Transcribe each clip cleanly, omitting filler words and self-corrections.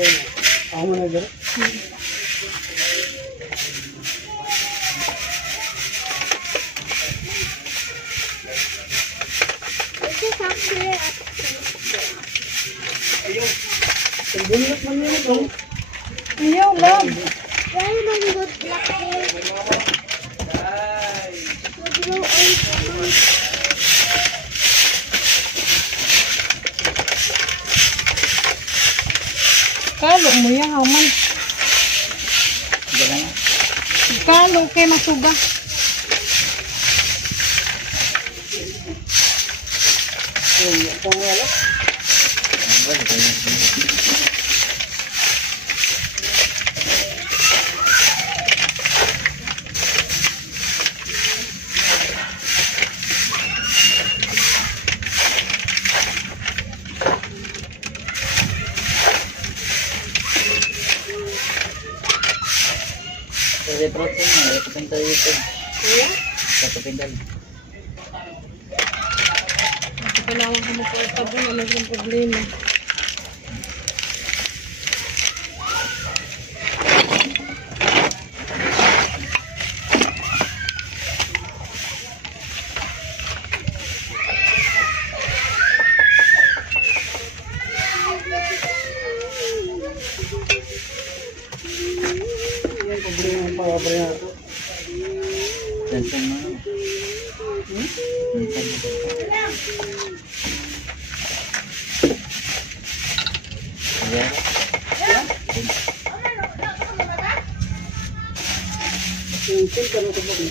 Ako mo na dyan. Ayun. Bunot man yun ito. Ayaw lang. Kaya nang good luck here. Kalo mo yan, haman. Kalo kay masuga. Reproach mo, ipinta dito. Kuya? Kapintal. Kasi kailangan ko magpapag na may problema. Tension mo.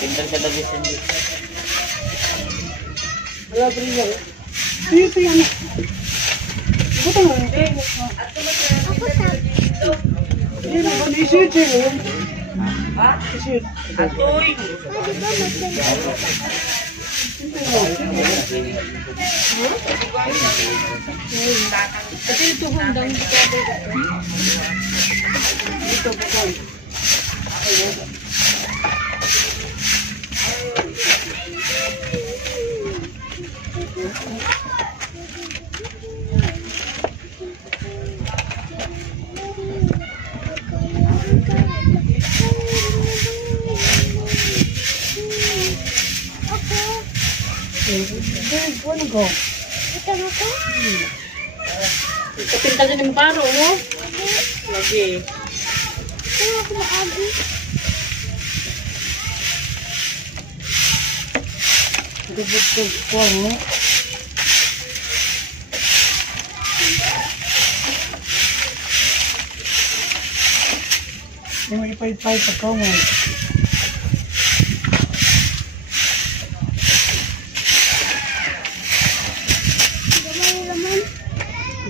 Pintar ka tabi sendiri. Wala pa rin yan. Dito yan. Buto mo. Hindi na ba ni-shoot yun? Ha? I-shoot. Atoy! Kasi ito handang Dito bukan. Ano ko? Ito na ko? kapintal din yung paro mo. Lagi. Ito na ko maagi. Dubot ko mo. Yung ipay-pay pa ko mo.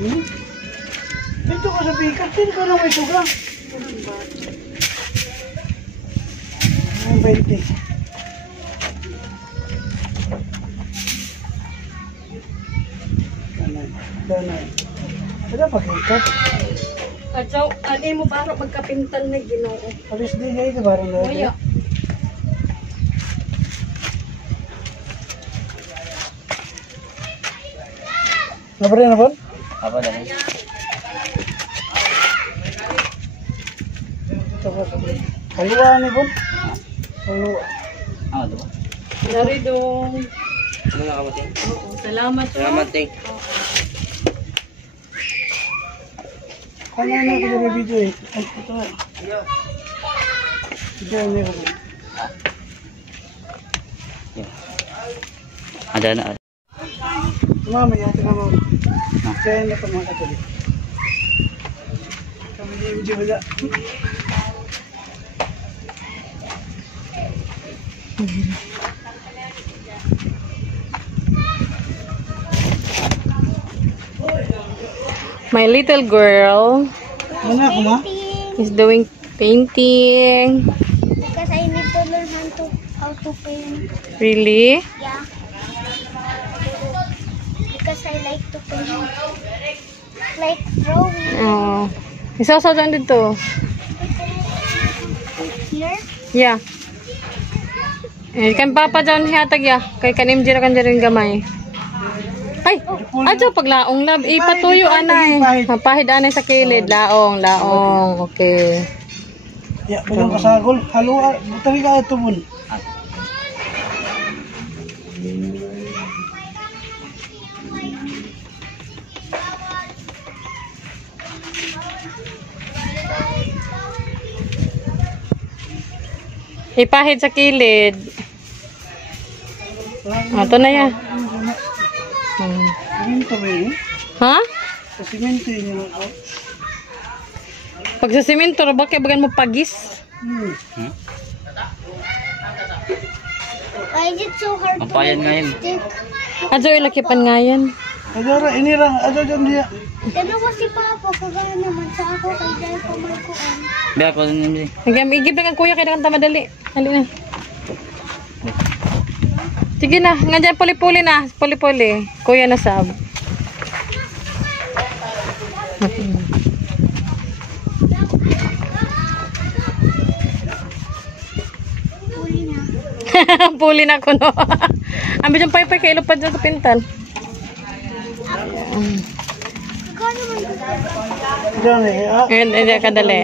Dito ka sa pikat, dito ka na may suga. Ang 20. Kanan. Ada pakikat. At so, ano mo para magkapintal na Ginoo? Alis din niya ito parang na. Kuya. Nabari na ba? Apa dah? Haluwa ni po. Haluwa. Ah, tu. Dari dong. Ano na kamutin? Oo, salamat po. Salamat, Ting. Ano na ko sa video eh. Ay, ito. Video na ko. Ada na. Mama, yan ka mo. Kaya na ito mga katuloy. Kami niya yung video wala. My little girl Ano ako ma? is doing painting. Because I need to learn how to paint. Really? Yeah. Because I like to paint. Like drawing. Oh. Isa sa dyan dito. Here. Yeah. Eh, kan papa dyan hihatag ya. Kay kanim dyan kan dyan gamay. Ay, adyo paglaong lab. Ipatuyo anay. Mapahid anay sa kilid. Laong. Okay. Ya, bukan kasagol. Halo, butari ka ito mo. Ipahid sa kilid. Ito na yan. Siminto ba yun? Ha? Sa siminto yun yung ako. Pag sa simento, bakit bagan mo pagis? Why is it so hard to Mapayan nga yun. stick? Adyo ilakipan nga yan. Adora, inira, adora dyan diya. Kano ko si Papa, kagaya naman sa ako kay dahil pamarkuan. Be ako nung Igib lang ang kuya, kailangan tamadali. Dali na. Sige na, nga dyan puli-puli na. Puli-puli. Kuya na sab. Huli na. Puli na ko, no? Ambi dyan pay kailo pa dyan sa pintal. Ikaw naman gusto. Diyan eh, ah. Hindi kadali.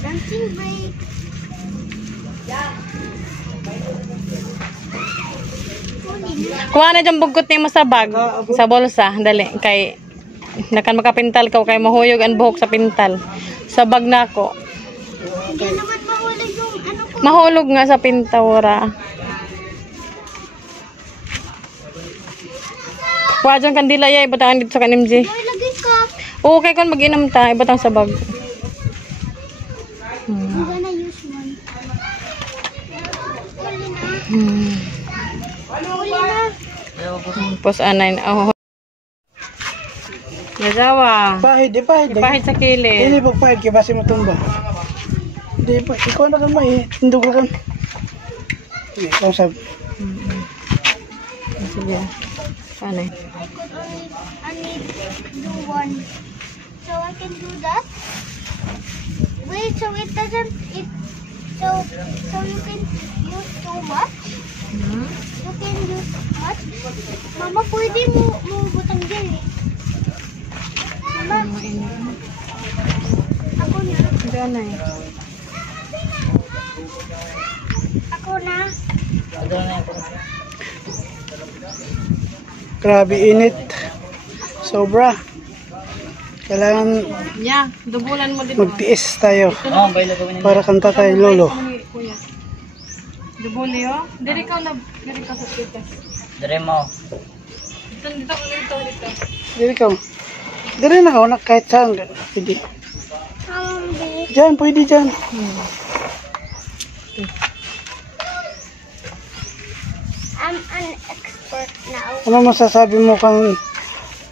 Dancing break. Huli na. Kuha na dyan bugot niya mo sa bag. Sa bolsa. Dali. Kay nakan makapintal ka kay mahuyog ang buhok sa pintal. Sa bag na ako. Hindi naman mahulog yung ano ko. Mahulog nga sa pintawra. Kuha dyan kandila ya. Ibataan dito sa kanimji. Ay, lagay ka. Okay kung mag-inom ta. Ibatang sa bag. I'm gonna use one. Huli na. Huli na. Tapos anay na. Oh. Najawa. Pahid, ipahid. Ipahid sa kilid. Ini pagpahid, kaya basi matumba. Hindi pa, ikaw na kan may, tindog ka kan. Ikaw sab. Sige. Ano? I need do one. So I can do that. Wait, so it doesn't so you can use too much? You can use much? Mama, pwede mo butang dyan eh. Mama, ako na. Diyan na eh. Ako na. Grabe init. Sobra. Kailangan Yeah, dubulan mo dito. magtiis tayo Oh, baila ko niya. para kanta tayo lolo. Kuya. Dubuli oh. Diri ka sa tikas. Dire mo. Dito. Dili ka. Dili na ako, kahit saan. Pwede. Diyan, pwede dyan. I'm an expert now. Ano masasabi mo kang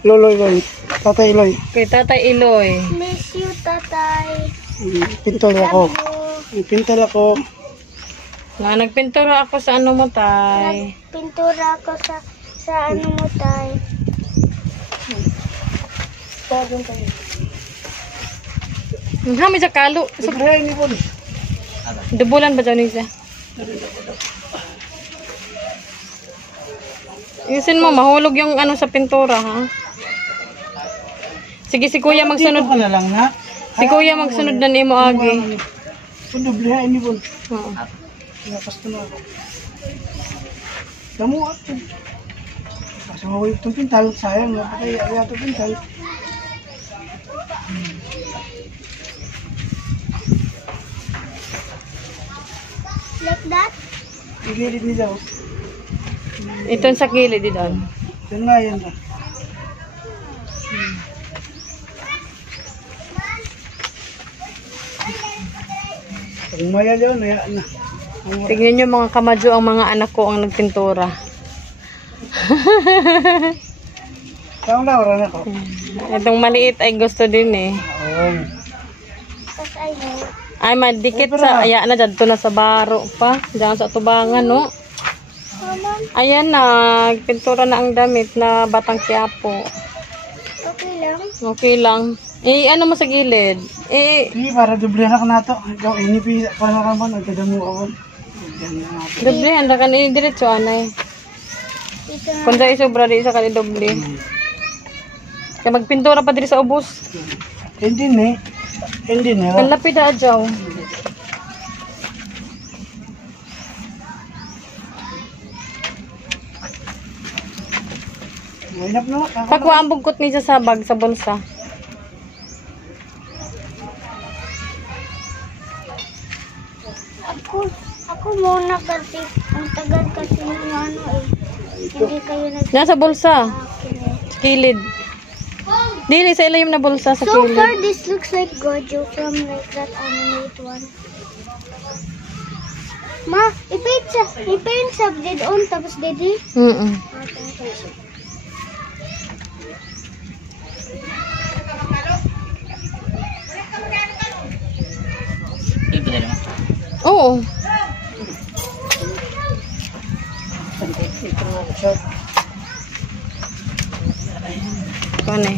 lolo Iloy? Tatay Iloy? Kay Tatay Iloy. Miss you, tatay. Pintol ako. Love Pintal ako. Nga nagpintura ako sa ano mo tay. Pintura ko sa ano mo, tay. Hami sa kalo. Sigurahin ni Bon. Dubulan ba dyan isa? Isin mo, mahulog yung ano sa pintura ha. Sige, si kuya magsunod. Dito ka na lang na. Si kuya magsunod na nimo agi. Kung dublihain ni Bon. Oo. Pinapas ko na ako. Damuat yun. Kasi mawag itong pintal. Sayang na. Patay ay itong pintal. Like that? Igilid ni daw. Ito sa kilid dito. Yan nga yan na. Pag maya dyan, naya na. Tignan nyo mga kamadyo ang mga anak ko ang nagpintura. Saan laura na ako? Itong maliit ay gusto din eh. Oo. Because I know. Ay, madikit sa, aya na dyan na sa baro pa. Diyan sa tubangan, no? Mama, Ayan na, pintura na ang damit na Batang Quiapo. okay lang. Okay lang. Eh, ano mo sa gilid? Eh, Sige, para dublihan ako na ito. Ikaw, inipi, paano ka ba? Nagkadamu ako. Yan na nga. doble, handa ka na diretso, anay. Kung sa isobra, di isa ka ni doble. Kaya magpintura pa diri sa ubos. Hindi ni. Hindi ni. Ang lapid na adyaw. Mainap na ka. Pagkuha ang bugkot ni sa bag sa bulsa. Ako muna kasi ang tagal kasi ng ano eh. Hindi kayo Nasa bulsa. nag-akin eh. Sa kilid. Dili sa ilayom na bulsa sa So far, kilid. this looks like Gojo from like that animate one. Ma, ipaint sa dead on tapos dedi. Hindi pa dali mo. Oo. Kani.